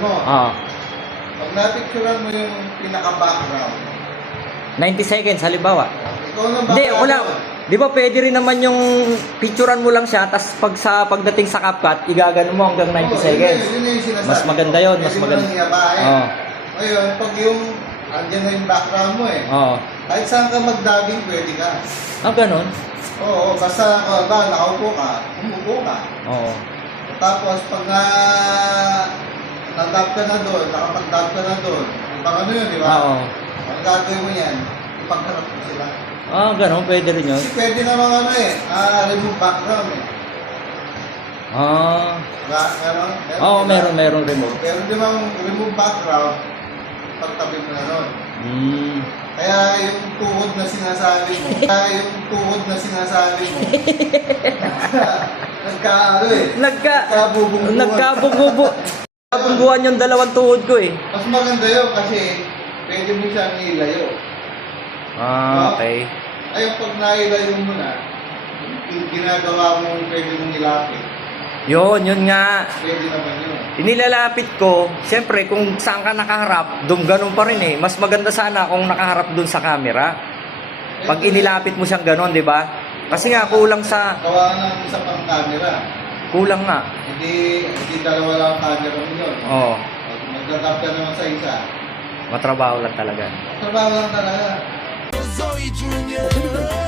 mo. Oo. Pag napicturean mo yung pinaka-background, 90 seconds, halimbawa. ikaw na Hindi, background. wala. Di ba pwede rin naman yung picturean mo lang siya, tapos pagdating sa CapCut, igagano mo hanggang 90 seconds. Yun yung sinasabi Mas maganda yun, mas maganda. Pwede mo lang iabahin. Oo. Ngayon, pag yung andyan na yung background mo Oo. kahit saan ka mag-dubbing, pwede ka. Ah, ganun? Oo, basta nakaupo ka, umupo ka. Oo. Tapos pag na-dub ka na doon, nakapag-dub ka na doon, ibang ano yun, di ba? Oo. Ang gagawin mo yan, ipagharap mo sila. Ah, ganun, pwede rin yun. Kasi pwede namang remove background Ah. Diba? Meron? Oo, diba? meron remote. Pero di bang remove background, pagtabi mo na nun. Hmm. Kaya yung tuhod na sinasabi mo, Nagkabungguan yung dalawang tuhod ko eh. Mas maganda yun kasi pwede mo siyang ilayo. Ah, okay. Ayun, pag nailayo mo na, yung ginagawa mo pwede mong ilapit. Yun nga. Pwede naman yun. Inilalapit ko, siyempre kung saan ka nakaharap, doon ganun pa rin eh. Mas maganda sana kung nakaharap doon sa camera. Pag inilapit mo siyang ganun, di ba? Kasi nga kulang sa... Gawa ng isa pang camera. Kulang nga. Hindi dalawa lang ang camera mo yun. Oo. Magdadap ka naman sa isa. Matrabaho lang talaga. Trabaho lang talaga. Zoe Jr.